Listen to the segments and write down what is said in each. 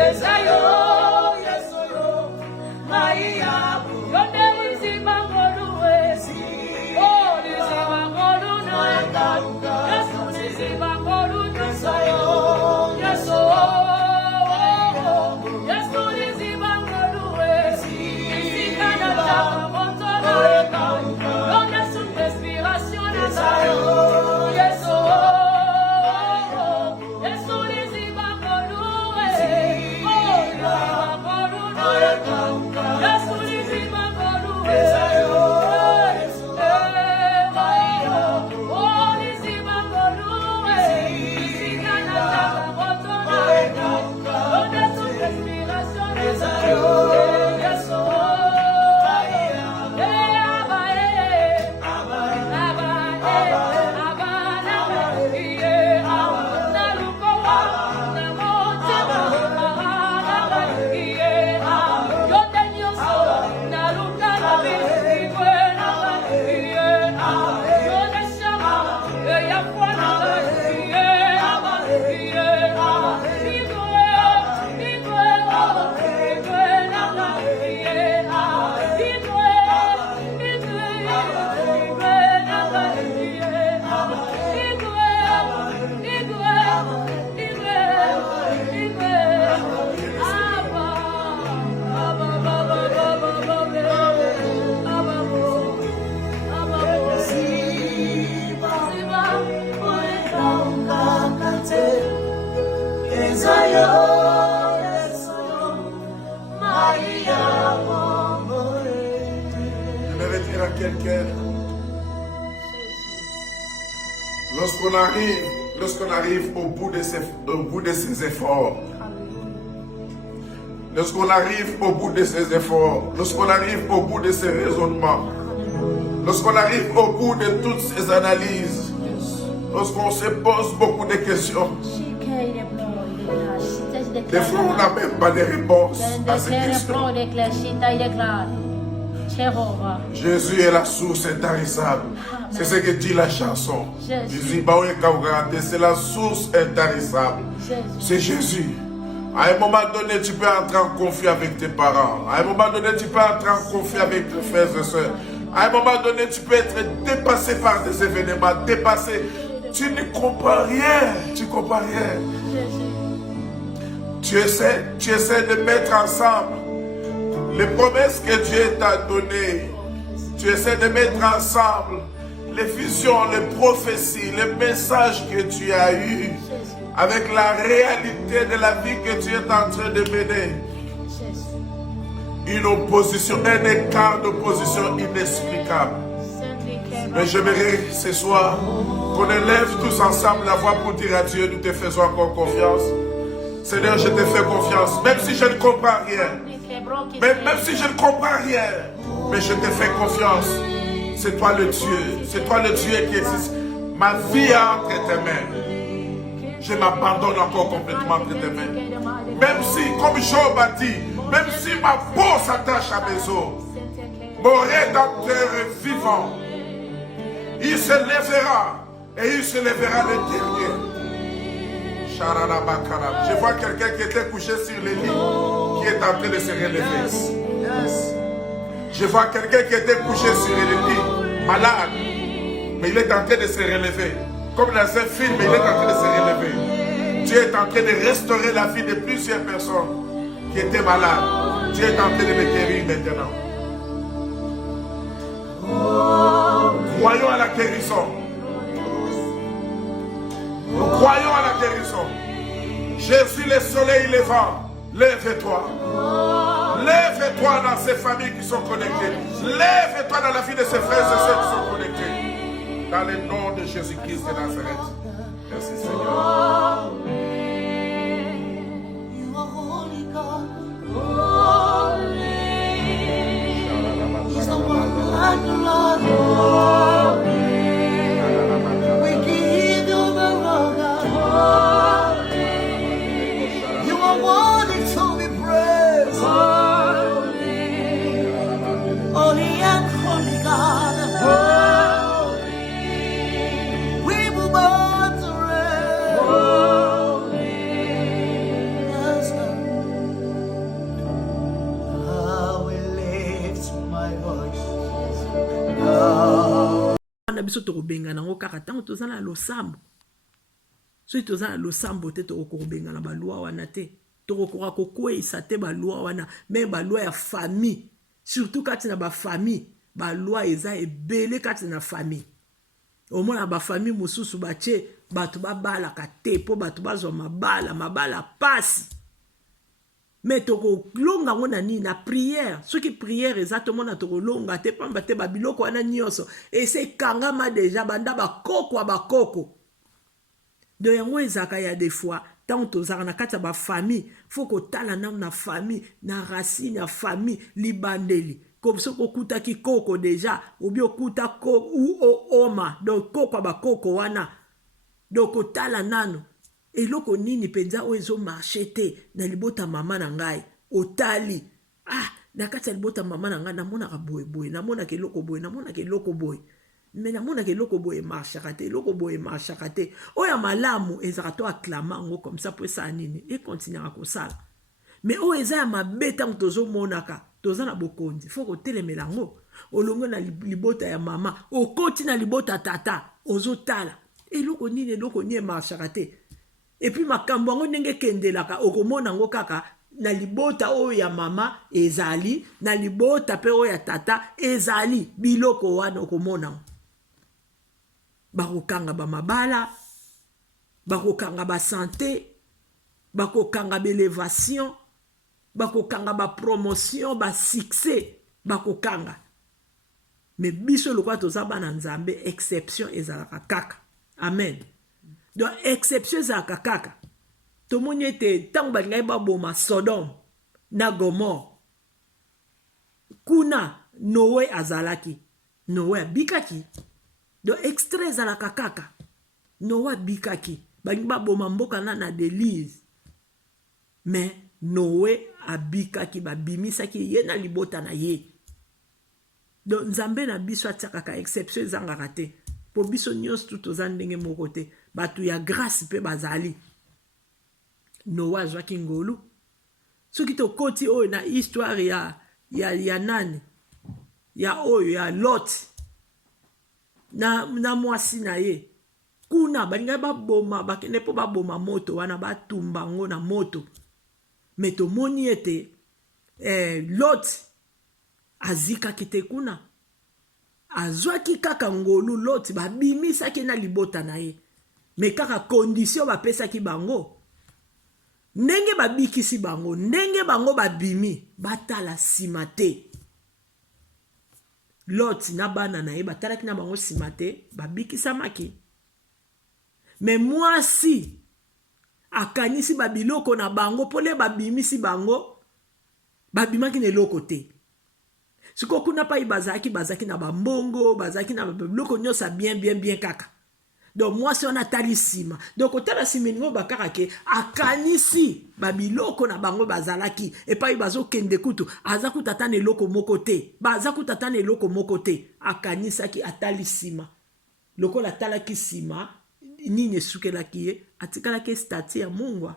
Yes, vais dire à quelqu'un, lorsqu'on arrive au bout de ses efforts, lorsqu'on arrive au bout de ses efforts, lorsqu'on arrive au bout de ses raisonnements, lorsqu'on arrive au bout de toutes ces analyses, lorsqu'on se pose beaucoup de questions, des fois on n'a même pas de réponse à ces questions. Jésus est la source intarissable. C'est ce que dit la chanson. C'est la source intarissable. C'est Jésus. À un moment donné, tu peux entrer en conflit avec tes parents. À un moment donné, tu peux entrer en conflit avec tes frères et sœurs. À un moment donné, tu peux être dépassé par des événements, dépassé. Tu ne comprends rien. Tu ne comprends rien. Tu essaies de mettre ensemble les promesses que Dieu t'a données. Tu essaies de mettre ensemble les visions, les prophéties, les messages que tu as eus avec la réalité de la vie que tu es en train de mener. Une opposition, un écart d'opposition inexplicable. Mais j'aimerais ce soir qu'on élève tous ensemble la voix pour dire à Dieu, nous te faisons encore confiance. Seigneur, je te fais confiance, même si je ne comprends rien. Même si je ne comprends rien, mais je te fais confiance. C'est toi le Dieu. C'est toi le Dieu qui existe. Ma vie est entre tes mains. Je m'abandonne encore complètement entre tes mains. Même si, comme Job a dit, même si ma peau s'attache à mes os, mon Rédempteur est vivant. Il se lèvera et il se lèvera le dernier. Je vois quelqu'un qui était couché sur le lit, qui est en train de se relever. Je vois quelqu'un qui était couché sur le lit, malade, mais il est en train de se relever. Comme dans un film, il est en train de se relever. Dieu est en train de restaurer la vie de plusieurs personnes qui étaient malades. Dieu est en train de les guérir maintenant. Croyons à la guérison. Nous croyons à la guérison. Jésus, le soleil levant, lève-toi. Lève-toi dans ces familles qui sont connectées. Lève-toi dans la vie de ces frères et sœurs qui sont connectés. Dans le nom de Jésus-Christ de Nazareth. Merci Seigneur. biso tokobenga nango kaka tango toza na losambo soki toza na losambo te tokobenga na balwa wana te tokokoka kokweyisa te balwa wana me balwa ya famille surtout kati na bafamille balwa eza ebele kati na famille omona bafamille mosusu batie bato babalaka te mpo bato bazwa mabala pasi mais tokolonga ngo na nini na prière soki prière eza tomona tokolonga te pamba te babiloko wana nyonso ese ekangama deja banda bakoko do yango ezaka ya des fois tant tozaka na kati ya bafamille fo kotala nano na famille na racine ya famille libandeli comme soki okutaki koko deja obi okuta oma donc koko ya bakoko wana donc kotala nano eloko nini penza o ezo marché te na libota mama na ngai otali na kati ya libota mama na ngai namonaka boye namonaka eloko boye namonaka eloko boye mais namonaka eloko boye marchaka te eloko boye marchaka te oyo malamu ezaka to aklama ngo comme ça po esala nini ekontinuaka kosala mais oyo eza ya mabe ntango tozomonaka toza na bokonzi fo kotelemela ngo olongo na libota ya mama okoti na libota tata ozotala eloko nini emarchaka te et puis makambo yango ndenge kendelaka okomona ngo kaka na libota oyo ya mama ezali na libota pe oyo ya tata ezali biloko wana okomona bakokanga bamabala bakokanga basanté bakokanga baélévation bakokanga ba promotion ba succès bakokanga. Mais biso lokwa toza bana nzambe exception ezalaka kaka. Amen. Donc exception ezalaka kaka. Tomoni ete tango balingai baboma Sodome na Gomorre. Kuna Noé azalaki. Noé abikaki. Donc extrait ezalaka kaka. Noé abikaki. Balingi baboma mboka na Delise. Mais Noé abikaki babimisaki ye na libota na ye. Donc nzambe na biso atiakaka exception ezangaka te. Po biso nyonso tout oza ndenge moko te. Batu ya grâce pe bazali. Noé azwaki ngolu. Soki tokoti oyo na histoire ya nani? Ya oyo ya Lot. Na mwasi na ye. Kuna balinga baboma bakende po baboma moto wana batumba ngo na moto. Mais tomoni ete Lot azika kite kuna. Azwaki kaka ngolu Lot babimisaki na libota na ye. Mais kaka condition bapesaki bango. Ndenge babikisi bango, ndenge bango babimi, batala simate. Lot na bana na ye batalaki na bango simate, babikisa maki. Mais mwasi akanisi babiloko na bango pole babimisi bango, babimaki na eloko te. Siko kuna pa bazaki na bambongo, bazaki na babiloko nyosa bien kaka. Donc moi si on a tali sima. Donc otala sima ningo bakaka ke akanisi babiloko na bango bazalaki et pa bazo kende kutu azaku tatane eloko moko te. Bazaku tatane eloko moko te. Akanisaki atali sima. Lokola talaki sima nini sukelaki ye atikalaki stati ya mungwa.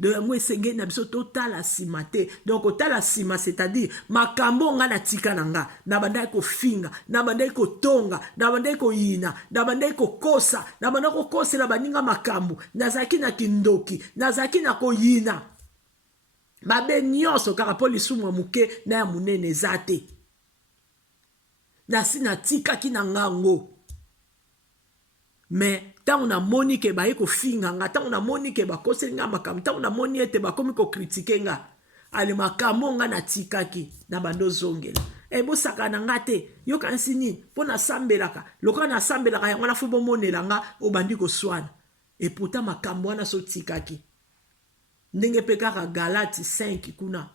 Donc yango esenge na biso totala sima te. Donc otala sima c'est-à-dire makambo nga na tika nanga na bandai ko finga na bandai ko tonga na bandai ko yina na bandai ko kosa na bandai ko kosela baninga makambo nazaki na kindoki nazaki na ko yina mabe nyonso kaka po lisumu muke na ya munene zate na sina tika kina ngango. Mais tant on a moni ke ba eko finga nga tant on a moni ke ba kosenga makam tant on a moni ete ba komi ko critiquer nga ale makamo nga na tikaki na bando zongela e bo sakana nga te yo kansini pona sambelaka loka na sambelaka yango na fubo monela nga obandi ko swana et pourtant makambo wana so tikaki ndenge pe kaka Galati 5 kuna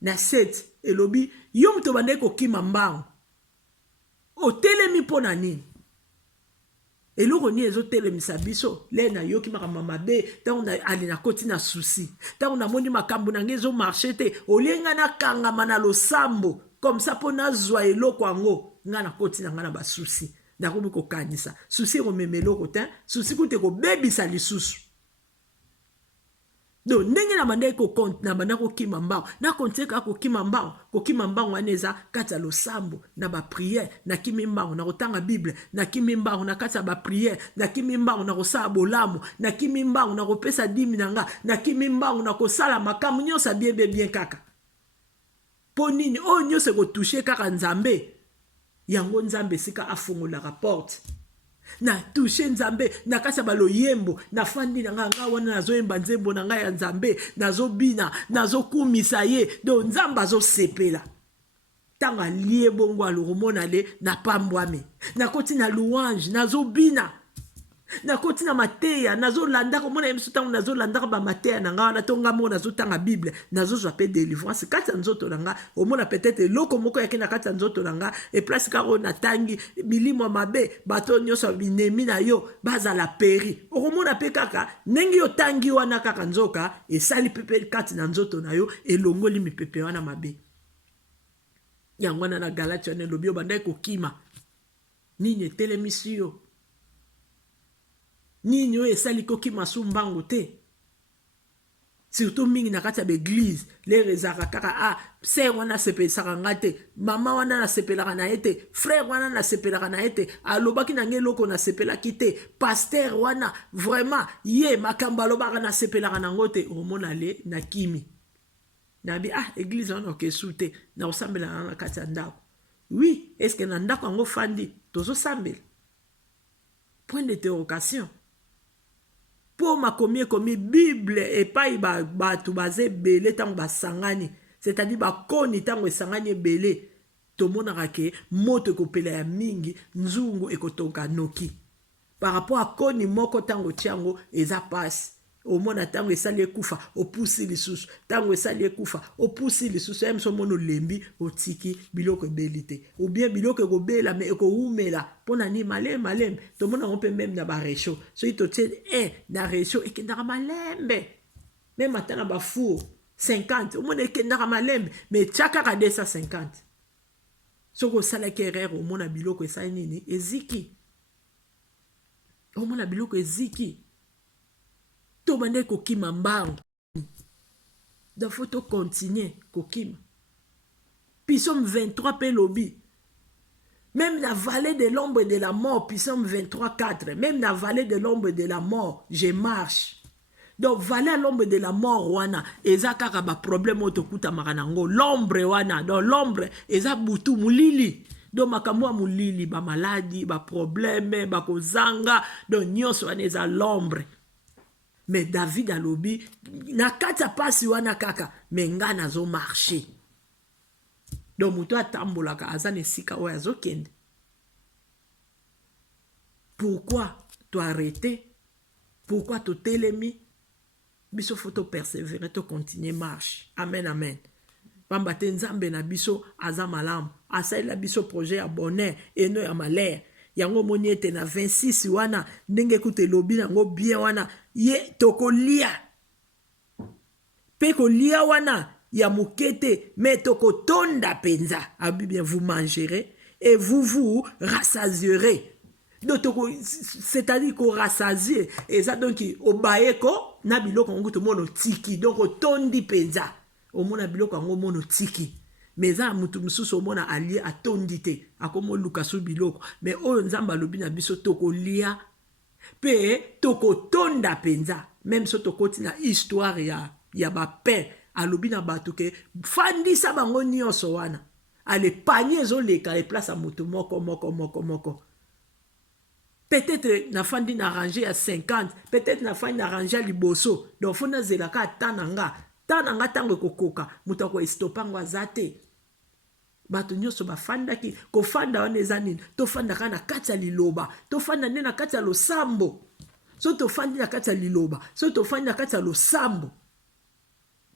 na 7 elobi yo mto bande ko kima mbango o telemi pona nini. Et l'eau ni ezo telemisa biso le na yoki makamba mabe ta on a ali na koti na souci ta on a moni makambo na ngezo marché te olenga na kanga mana lo sambo comme ça pona zwa eloko ango nga na koti na nga na ba souci na ko ko kanisa souci ko memelo ko ta souci ko te ko bebisa lisusu. Donc ndenge na bandai ko compte na banda ko kimambao na compte ka ko kimambao waneza kata lo sambo na ba prière na kimimbao na kotanga bible na kimimbao na kata ba prière na kimimbao na kosala bolamu na kimimbao na kopesa 10 nanga na kimimbao na kosala makamu nyosa bien kaka po nini o nyose ko toucher kaka nzambe yango nzambe sika afungola porte na touche nzambe na kasa balo yembo na fandi na nga wana nazo yemba nzembo na nga ya nzambe nazo bina nazo kumisa ye do nzamba zo sepela tanga liye bongo aloromona le na pambwame na koti na louange nazo bina na koti na mateya nazo landa ko mona yemso tango nazo landa ba mateya na nga na tonga mo nazo tanga bible nazo zwa pe délivrance kati nzoto na nga o mona peut-être loko moko yake na kati nzoto na nga et place ka na tangi bilimo mabe bato nyoso binemi na yo baza la peri o mona pe kaka nengi yo tangi wana kaka nzoka e sali pepe kati na nzoto na yo elongoli mipepe wana mabe yango na Galati ne lobio bandai ko kima nini telemisio nini oyo esali koki masumbango te surtout mingi na kati ya l'église les rezaka kaka sœur wana sepelaka nga te mama wana na sepelaka na ye te frère wana na sepelaka na ye te alobaki na nge loko na sepelaki te pasteur wana vraiment ye makambo alobaka na sepelaka nango te omona le na kimi nabi église wana okesu te na kosambela na kati ya ndako. Oui, est-ce que na ndako yango fandi tozosambela? Point d'interrogation. po makomi ekomi bible epai bato baza ebele ntango basangani, c'est-à-dire bakoni ntango esangani ebele, tomonaka ke moto ekopela ya mingi, nzungu ekotonga noki. Par rapport à koni moko tango tiango eza pasi. Omona tango esali ekufa opusi lisusu, tango esali ekufa opusi lisusu, em so mono lembi otiki biloko ebelite, ou bien biloko ekobela me ekoumela pona ni malem. Tomona on peut même na ba resho, so ito tie na resho ekendaka malembe. Même atana ba four 50, omona ekendaka malembe, mais tiaka ka 250. Soko sala kerere omona biloko esali nini eziki. Omona biloko eziki. Tobande kokima mbango. Donc faut to continuer kokima. Puis somme 23 pe lobby. Même la vallée de l'ombre de la mort, puis somme 23:4. Même la vallée de l'ombre de la mort, je marche. Donc vallée à l'ombre de la mort wana, eza kaka ba problème otokuta makanango. L'ombre wana, donc l'ombre eza butu mulili. Donc makamwa mulili ba maladie, ba problème, ba kozanga, donc nyonso wana eza l'ombre. Mais David a lobby, na kata pasi wana kaka, mais nga nazo marché. Donc muto atambolaka azane sika o azo kende. Pourquoi tu arrêter? Pourquoi tu telemi? Biso faut persévérer, to continuer marche. Amen, amen. Pamba te nzambe na biso aza malamu. Asaila biso projet ya bonheur et no ya malheur. Yango moni ete na 26 wana ndenge kute lobi nango bien wana ye tokolia. Pe kolia wana ya mukete mais tokotonda penza. A bien vous mangerez et vous rassasierez. Donc c'est-à-dire qu'on rassasie et ça donc au baeko na biloko ngo to mono tiki donc au tondi penza. Au mona biloko ngo mono tiki. Mais ça mutu mususu omona allié a tondite akomo lukasu biloko mais oyo nzamba lobi na biso tokolia pe tokotonda penza même so tokoti na histoire ya ba pain alobi na bato ke fandisa bango nyonso wana ale panier ezoleka le place a mutu moko peut-être na fandi na ranger à 50 peut-être na fandi na ranger liboso donc fona zelaka tananga tango kokoka mutu ko estopango azate. Bato nyonso bafandaki kofanda wana eza nini tofandaka na kati ya liloba tofanda nde na kati ya losambo so tofandi na kati ya liloba so tofandi na kati ya losambo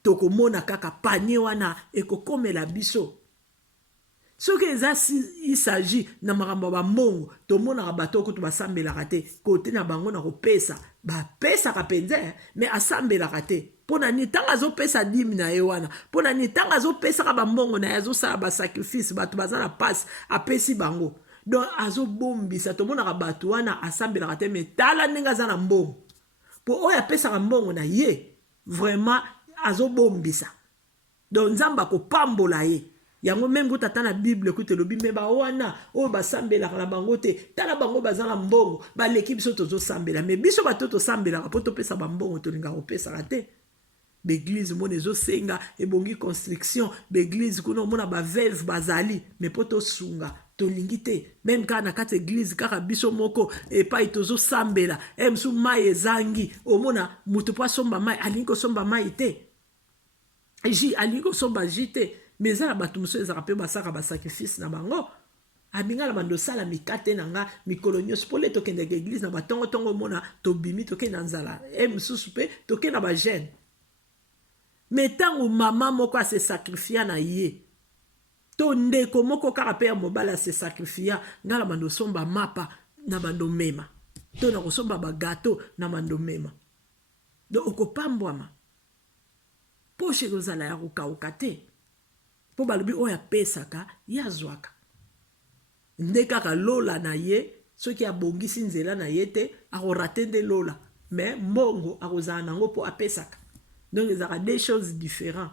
tokomona kaka panier wana ekokomela biso soki eza il s'agit na makambo ba mbongo tomonaka bato kutu basambelaka te kote na bango na kopesa bapesaka penza mais asambelaka te pona ni tanga zo pesa dimi na ye wana pona ni tanga zo pesa ka bambongo na yazo sala ba sacrifice bato bazana passe apesi bango donc azo bombisa to mona ka bato wana asambela te mais tala ninga za na mbongo po oya pesa ka mbongo na ye vraiment azo bombisa donc nzamba ko pambola ye yango même ko tata na bible ko te lobi me ba wana o ba sambela na bango te tala bango bazana mbongo ba l'équipe so to zo sambela mais biso bato to sambela po to pesa bambongo to linga ko pesa te. L'église mona ezo senga ebongi construction l'église kuno mona ba veuve bazali mais poto sunga to lingite même kana kati église kaka biso moko e pa itozo sambela emsu mai ezangi omona mutu pa somba mai alingo somba mai te ji alingo somba jite mais za batu muso ezaka pe basaka ba sacrifice na bango abinga la bando sala mikate nanga mikolonio spole to kende église na batongo tongo mona to bimi to kena nzala emsu pe to kena ba jeune. Mais tant que maman moko se sacrifia na ye to ndeko moko kaka pe ya mobala se sacrifia ngala bando somba mapa na bando mema to na kosomba ba gâteau na bando mema donc okopambwama poche kozala ya kokauka te po balobi oyo apesaka ye azwaka nde kaka lola na ye soki abongisi nzela na ye te akorate nde lola mais mbongo akozala nango po apesaka. Donc, il y a des choses différentes.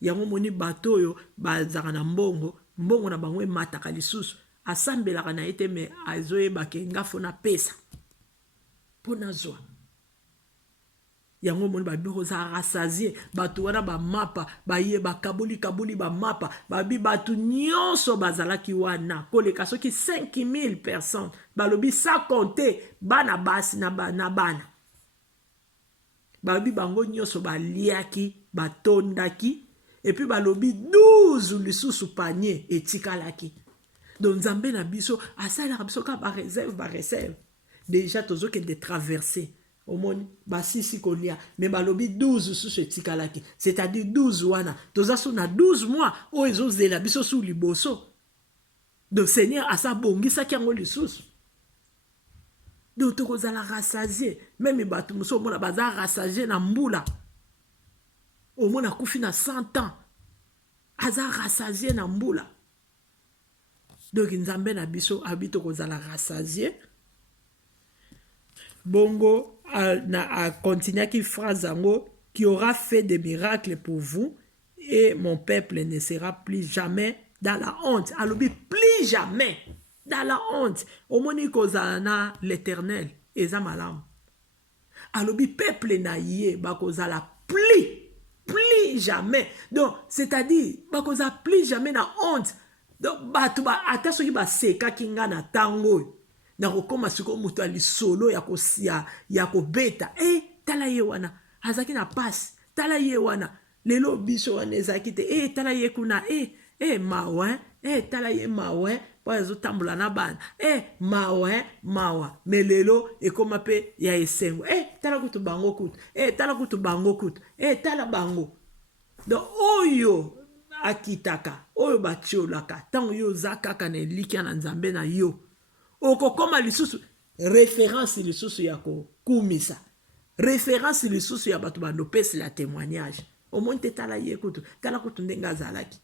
Il y a un moni bateau, bazaka na mbongo na bango mataka lisusu. Asambela kana ete me azoe bakenga fona pesa. Pona zwa. Yango moni babiro za rassasier, bato wana ba mapa, ba ye ba kabuli ba mapa, babi batu nyonso bazalaki wana. Koleka soki 5000 personnes, balobi sans compter bana basi na bana. balobi bango nyonso baliaki batondaki et puis balobi 12 lisusu panier etikalaki. Donc nzambe na biso asalaka biso ka bareserve déjà tozokende traverser omoni basisi kolia mais balobi 12 lisusu etikalaki, c'est-à-dire 12 wana toza so na 12 mois oyo ezozela biso su liboso. Donc Seigneur asa bongisaki yango lisusu. Donc tokozala rassasié, même bato moso omona baza rassasié na mbula omona kufi na 100 ans aza rassasié na mbula. Donc nzambe na biso abito kozala rassasié. Bongo a continué qui phrase ango qui aura fait des miracles pour vous et mon peuple ne sera plus jamais dans la honte. Alobi plus jamais dans la honte. Omoni kozala na l'Éternel eza malamu. Alobi peuple na ye bakozala plus jamais. Donc c'est-à-dire bakozala plus jamais na honte. Donc batu ba ata soki ba seka kinga na tango na kokoma siko mutu ali solo ya kosia ya kobeta tala ye wana azaki na passe tala ye wana lelo biso wana ezaki te tala ye kuna mawa tala ye mawa po ezo tambola na bana mawa melelo ekoma pe ya esengo tala kutu bango kutu tala kutu bango kutu tala bango. Donc oyo akitaka oyo batiolaka tango yo zakaka na likia na nzambe na yo okokoma lisusu référence lisusu ya kokumisa référence lisusu ya bato bandopesi la témoignage omonte tala ye kutu tala kutu ndenge azalaki.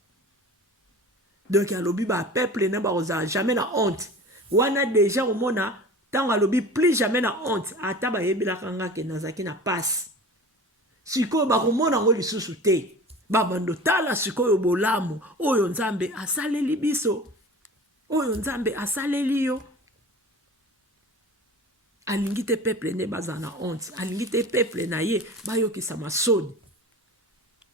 Donc alobi ba peuple na bakozala jamais na honte wana déjà omona tango alobi plus jamais na honte ata bayebelaka nga ke nazaki na passe sikoyo bakomona ngo lisusu te. Babando tala sikoyo bolamu oyo nzambe asaleli biso oyo nzambe asaleli yo. Alingi te peuple ne baza na honte alingi te peuple na ye bayokisa masoni.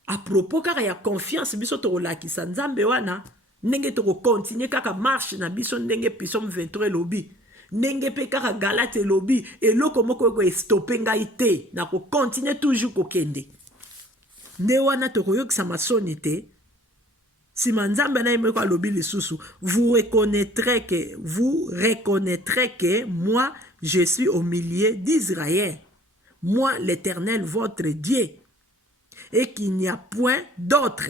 A propos kaka ya confiance biso tokolakisa nzambe wana ndenge tokokontinue kaka marche na biso ndenge Psaume 23 lobi ndenge pe kaka Galate lobi eloko moko ko stoppe ngai te na ko continue toujours kokende. Nde wana tokoyokisa masoni te sima nzambe na yemeko alobi lisusu vous reconnaîtrez que moi je suis au milieu d'Israël, moi l'Éternel votre Dieu, et qu'il n'y a point d'autre,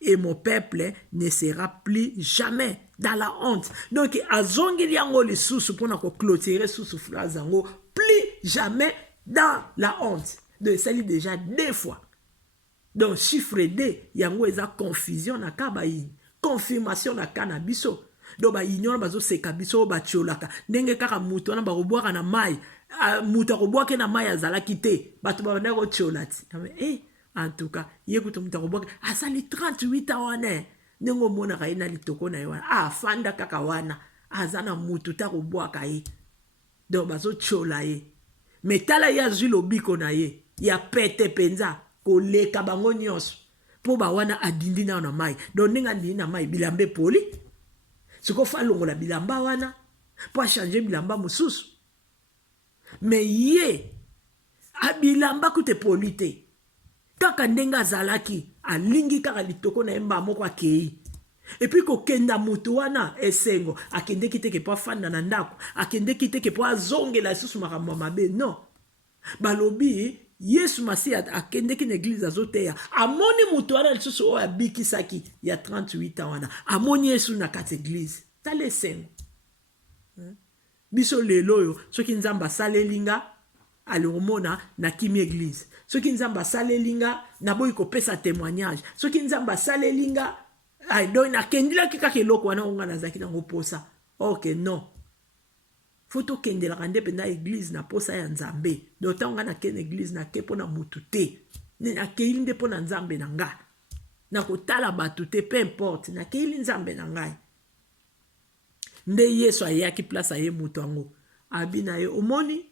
et mon peuple ne sera plus jamais dans la honte. Donc azongeli yango lisusu pona ko clôturer susu phrase yango plus jamais dans la honte. Donc ça lit déjà 2 fois. Donc chiffre 2 yango eza confusion na kabayi confirmation na kanabiso. Donc ba ignore bazo seka biso ba tiolaka ndenge kaka mutu na ba robwaka na mai mutu robwaka na mai azalaki te bato ba na ko tiolati. En tout cas yekuto mutu robwaka asali 38 ans wana ndenge mona ka ina litoko na wana fanda kaka wana azana mutu ta robwaka ye. Donc bazo tiola ye. Metala ya zilo biko na ye ya pete penza koleka bango nyonso po ba wana adindi na mai. Donc ndenge adindi na mai bilambe poli siko fa longola bilamba wana po changer bilamba mususu. Mais ye abilamba kute polite kaka ndenga zalaki alingi kaka litoko na emba moko akei. Et puis kokenda mutu wana esengo akende kiteke po fanda na ndako akende kiteke po azongela susu makambo mabe. Non balobi Yesu masi akende ki na église azoteya amoni mutu wana lisusu oyo abikisaki ya 38 ans wana amoni Yesu na kati église tale sengo. Biso lelo yo soki nzamba salelinga alomona na kimi église soki nzamba salelinga na boyi kopesa témoignage soki nzamba salelinga donc na kendila kika keloko wana onga nazaki na ngoposa. OK non foto kendela kande penda église na posa ya nzambe. Donc tanga na ken église na ke pona mutu te na keilinde pona nzambe na nga na kotala batu te peu importe na keili nzambe na ngai. Nde Yesu ayaki place aye mutu ango abina ye omoni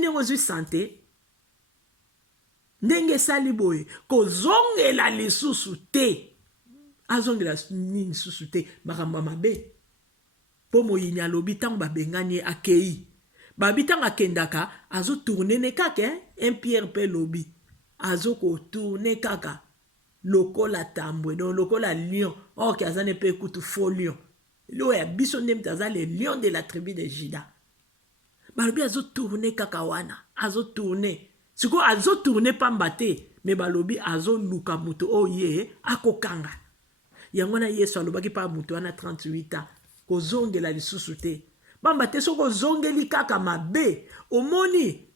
nengo zwi santé ndenge sali boye kozongela lisusu te azongela nini susu te makambo mabe po moyini alobi tango babengani akei babitanga kendaka azo tourner ne kaka un Pierre pe lobi azo ko tourner kaka lokola tambwe donc lokola lion or kazane pe kutu faux lion lo ya biso ndem taza le lion de la tribu de Juda balobi azo tourner kaka wana azo tourner siko azo tourner pamba te me balobi azo luka muto oye akokanga yango na Yesu alobaki pa muto wana 38 ans kozongela lisusu te pamba te soko zongeli kaka mabe omoni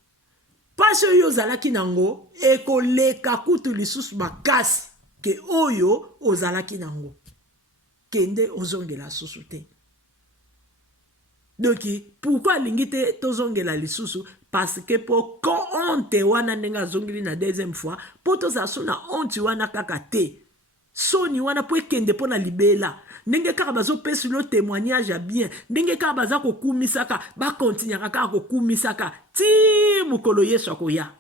pasi oyo ozalaki nango ekoleka kutu lisusu makasi ke oyo ozalaki nango kende ozongela susu te. Donc pourquoi lingite tozongela lisusu parce que pour quand honte wana nenga zongeli na deuxième fois po tozaso na honte wana kaka te soni wana po ekende po na libela ndenge kaka bazo pesi lo témoignage bien ndenge kaka baza kokumisaka ba continuera kaka kokumisaka ti mukolo Yesu akoya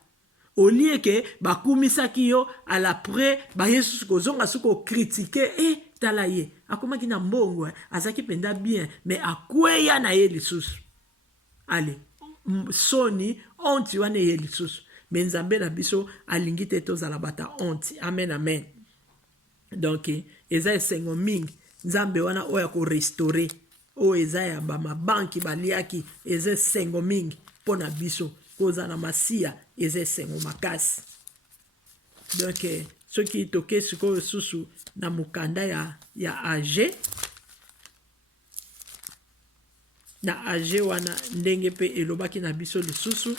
olie ke bakumisaki yo à l'après ba Yesu kozonga suko critiquer tala ye akomaki na mbongo azaki penda bien mais akweya na ye lisusu allez soni honte wana ye lisusu mais nzambe na biso alingi te tozala bata honte amen amen. Donc eza esengo mingi nzambe wana oya ko restaurer o eza ya ba mabanki baliaki eza esengo mingi pona biso koza na masia eza esengo makasi. Donc ce qui toke siko susu na mukanda ya AG na AG wana ndenge pe elobaki na biso lisusu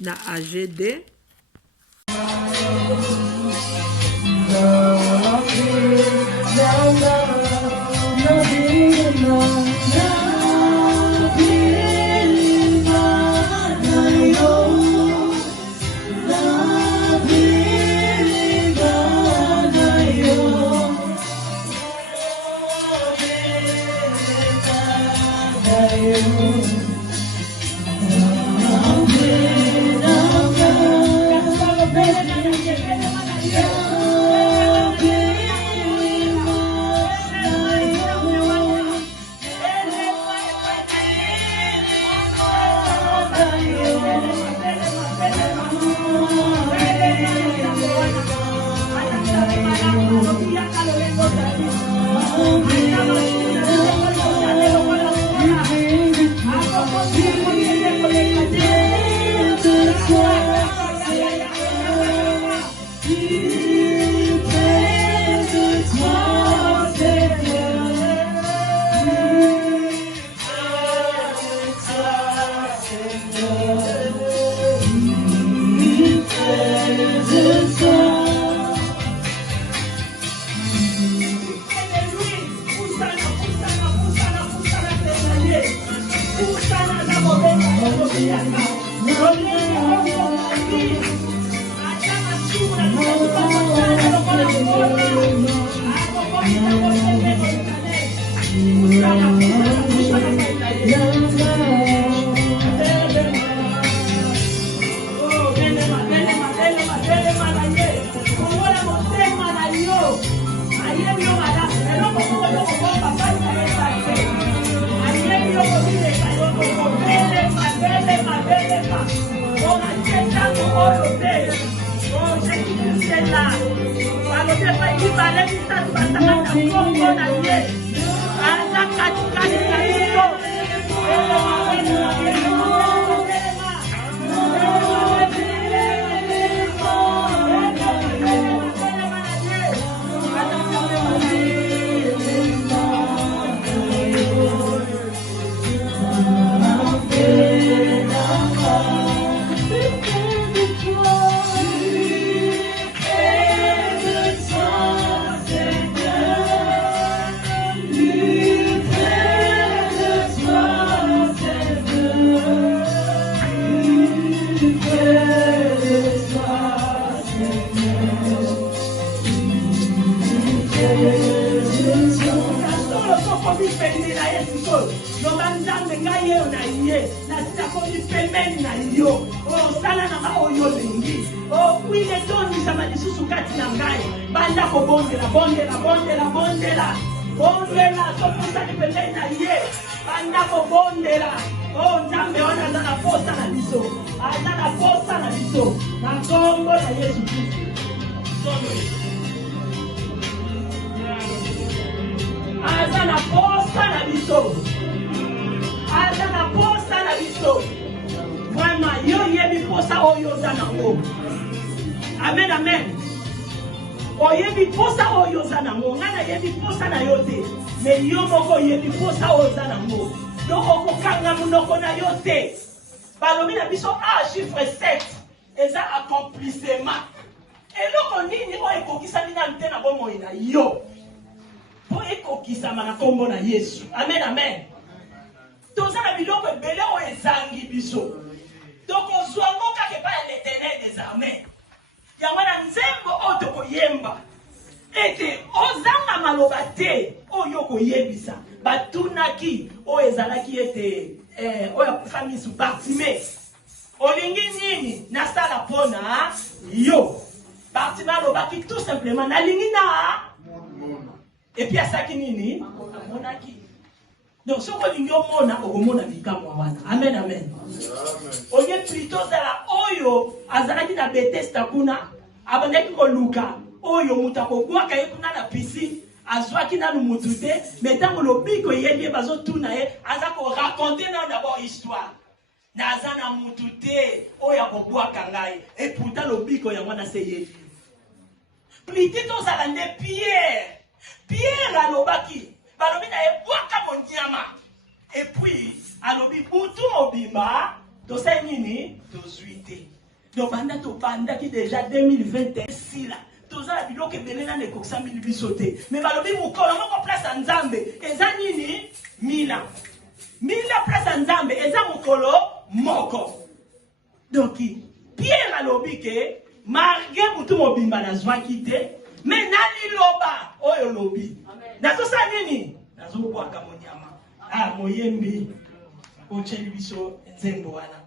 na AGD bondela tokutani pembeni na ye banda kobondela o nzambe wana aza na posa na biso aza na posa na biso na kombo na Yesu Kristo aza na posa na biso aza na posa na biso vraiment yo yebi posa oyo oza nango amen amen oyebi posa oyo oza nango nga nayebi posa na yo te me yo moko oyebi posa oyo oza nango donc okokanga monoko na yo te balobi na biso chiffre 7 eza accomplissement eloko nini oyo ekokisami nanu te na bomoi na yo po ekokisama na kombo na Yesu amen amen toza na biloko ebele oyo ezangi biso tokozwa ngo kaka epai ya l'Éternel des armées yango na nzembo oyo tokoyemba ete ozanga maloba te oyo koyebisa batunaki oyo ezalaki ete oyo akufa misu Bartime olingi nini nasala mpona yo Bartime alobaki tout simplement nalingi na epi asaki nini amonaki donc soki olingi omona okomona likambo wana amen amen oye plutôt ozala oyo azalaki na Betesda kuna abandaki koluka oyo moto akobwaka ye kuna na piscine azwaki nanu motu te me ntango lobiko eyebi ye bazotuna ye aza koraconte nano d'abord histoire naza na motu te oyo akobwaka ngai et pourtant lobiko yango na se yebi plutôt tozala nde Pierre alobaki balobi na ye bwaka monyama et puis alobi butu mobimba tosali nini tozwi te donc banda tobandaki déjà 2021 sila tozala biloko ebele nano ekokisami biso te me balobi mokolo moko place ya nzambe eza nini mila place ya nzambe eza mokolo moko donc Pierre alobi ke marge butu mobimba nazwaki te me naliloba oyo lobi nazosa nini nazobwaka monyama moyembi ocheli biso nzembo wana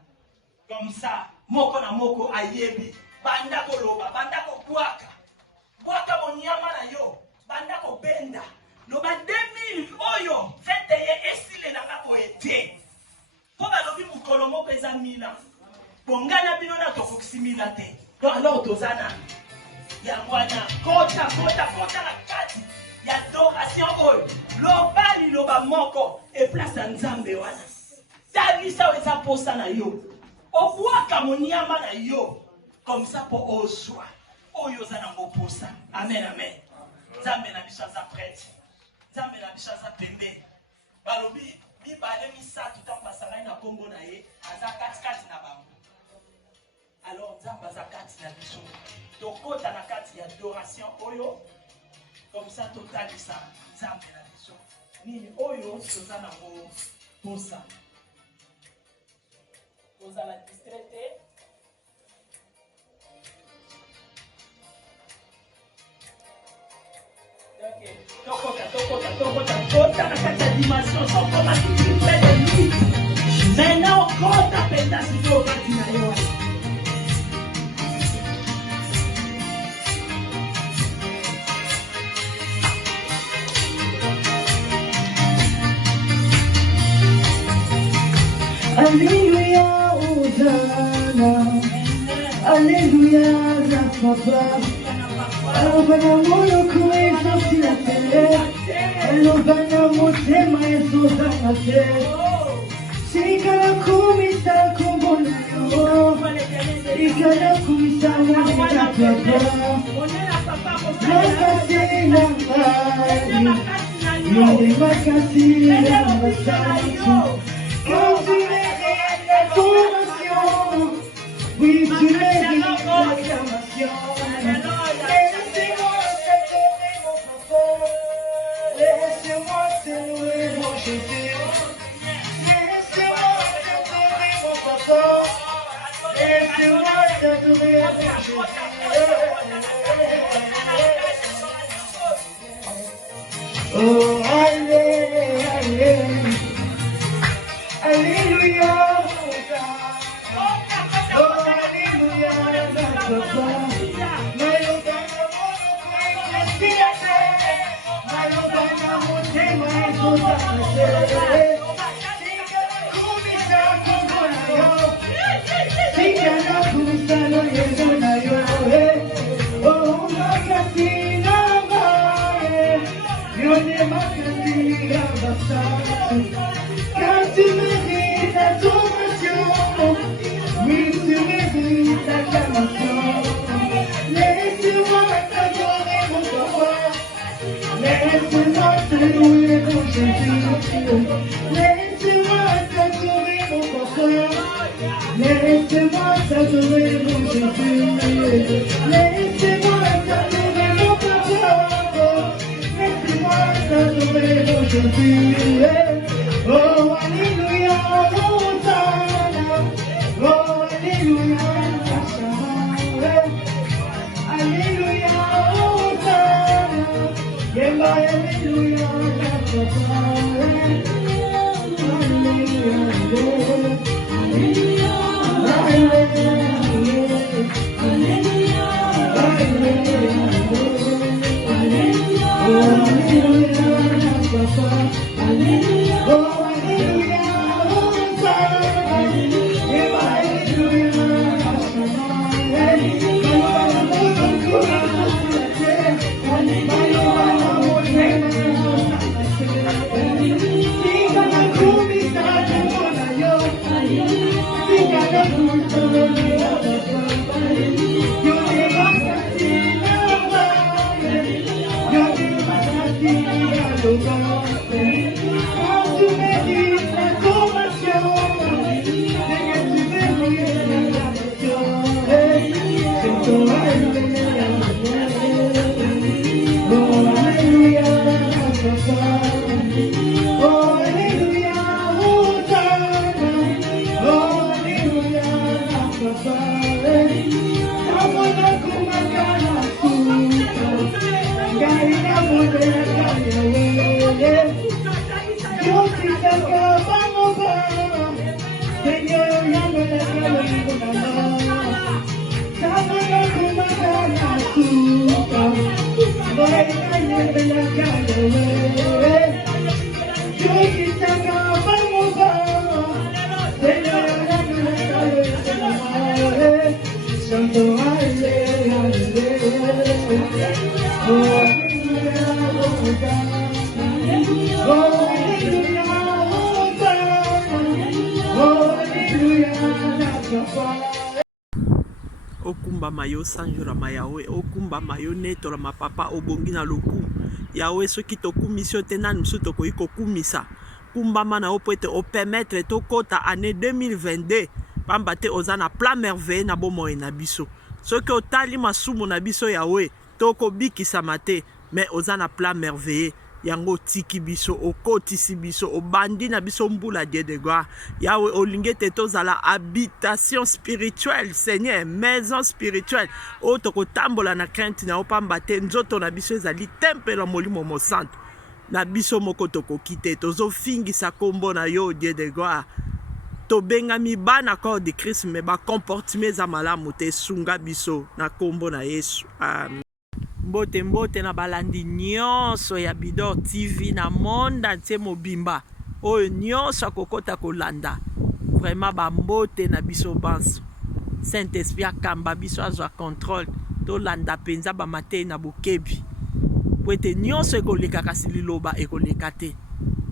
comme ça moko na moko ayebi banda koloba banda kobwaka bwaka monyama na yo banda kobenda loba 2000 oyo fete ye esile na ngabo ete po balobi mokolo moko eza mila bongana bino na tokokisi mila te donc alors tozana yango wana kota na kati ya adoration oyo loba liloba moko eplace ya nzambe wana talisa oyo eza posa na yo obwaka monyama na yo comme ça po ozwa oyo oza nango posa amen amen nzambe na biso aza prêtre nzambe na biso aza pembeni balobi mibale misato ntango basangani na kombo na ye aza katikati na bango alors nzambe aza kati na biso tokota na kati ya adoration oyo comme ça totalisa nzambe na biso nini oyo toza nango posa ozala distrait te tokota na kati ya dimension sokoma kikipe de lui maintenant okota mpenza sikoyo kati na yo Alléluia, Hosanna, Alléluia, la papa. Alobana moyo kuweza sila tele, alobana motema ezoza na te. Sikala kumisa kumbona yo, sikala kumisa wana papa. Makasi na mbali, yende makasi na mbali. Quand tu mérites l'adoration, oui, tu mérites l'acclamation. Laissez-moi t'adorer mon papa, laissez-moi t'adorer mon Jésus. Laissez-moi t'adorer mon papa, laissez-moi t'adorer mon Jésus. Oh, allez, allez. Alléluia, oh alléluia, papa. Malobana mono kwa Car tu mérites l'adoration, oui tu mérites l'acclamation. Laisse-moi t'adorer mon papa, laisse-moi te louer mon Jésus. Laisse-moi t'adorer mon papa, laisse-moi t'adorer mon Jésus. Laisse-moi t'adorer mon papa, laisse-moi t'adorer mon Jésus. Oh, alléluia, Hosanna. Oh, alléluia, Hosanna. Alléluia, Hosanna. Yeah, alléluia, Hosanna. Okumba mayo sanjura mayawe, okumba mayo neto la mapapa obongi na loku. Yawe soki tokumisi te nani musu tokoki kokumisa. Kumba mana opete o permettre to kota année 2022. Pamba te oza na plan merveilleux na bomoi na biso. Soki otali masumu na biso yawe, toko bikisa mate, mais oza na plan merveilleux. Yango tiki biso, okotisi biso, obandi na biso mbula Dieu de gloire. Yawe olinge te tozala habitation spirituelle, Seigneur, maison spirituelle. O toko tambola na crainte na opamba te, nzoto na biso ezali temple la molimo mo santo. Na biso moko toko kite, tozo fingisa kombo na yo Dieu de gloire. To benga mi ba na corps de Christ, me ba comportement za malamu te sunga biso na kombo na Yesu. Amen. Mbote mbote na balandi nyonso ya Bidor TV na monde entier mobimba oyo nyonso akokota kolanda vraiment ba mbote na biso banso Saint-Esprit akamba biso azwa contrôle to landa penza ba matei na bokebi poete nyonso ekoleka kasi liloba ekoleka te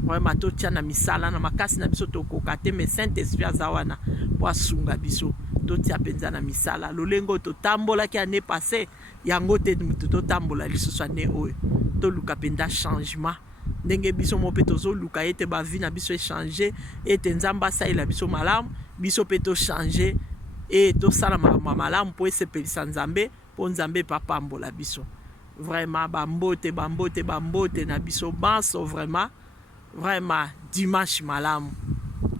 vraiment totia na misala na makasi na biso tokoka te mais Saint-Esprit azawana po asunga biso totia penza na misala lolengo totambolaki année passée yango te totambola lisusu année oyo toluka penda changement ndenge biso mo pe tozoluka ete bavi na biso échanger ete nzambe asalela biso malamu biso pe to changer et tosala malamu po esepelisa nzambe po nzambe papambola biso vraiment bambote bambote bambote na biso banso vraiment dimanche malamu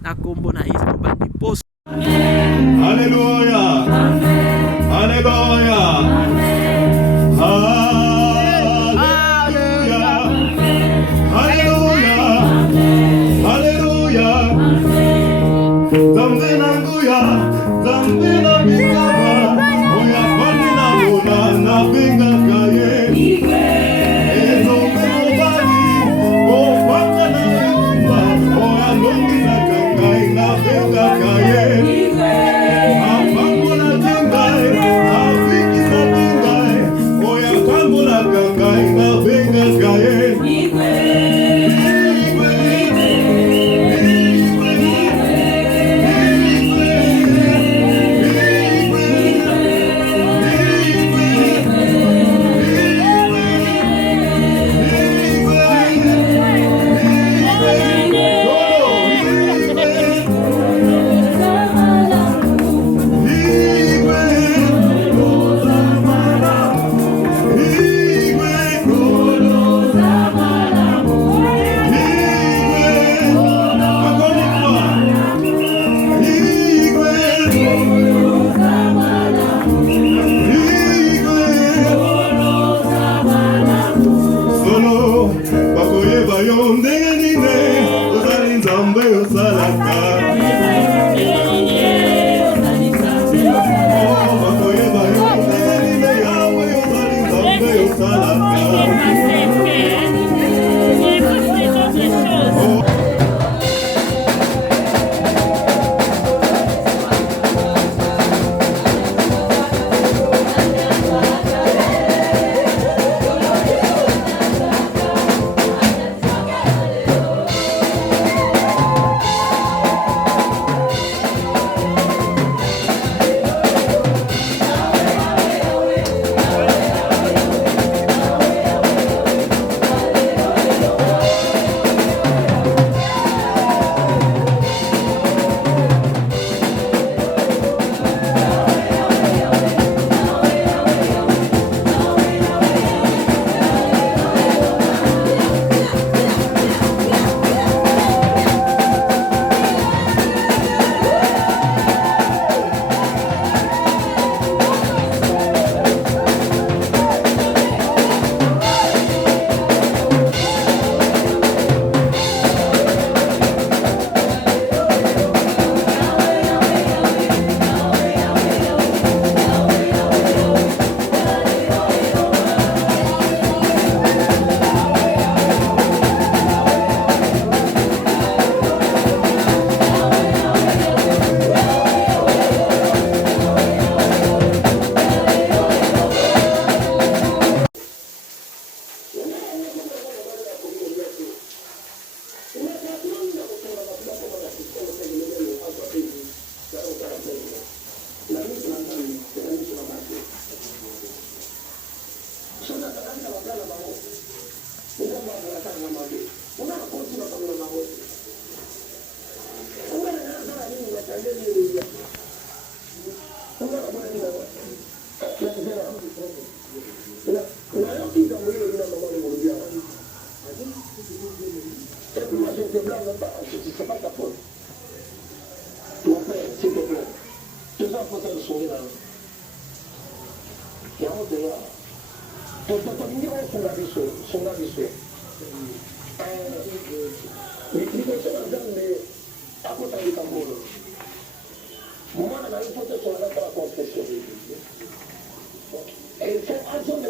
na kombo na Yesu bandi poso. Alléluia. Amen. Alléluia. Amen. Alléluia. Alléluia. Alléluia. Zambe nanguya, zambe na bingama, oya kwani na mona na binga kaye. Ezo mbali, o kwanga na Et il faut assumer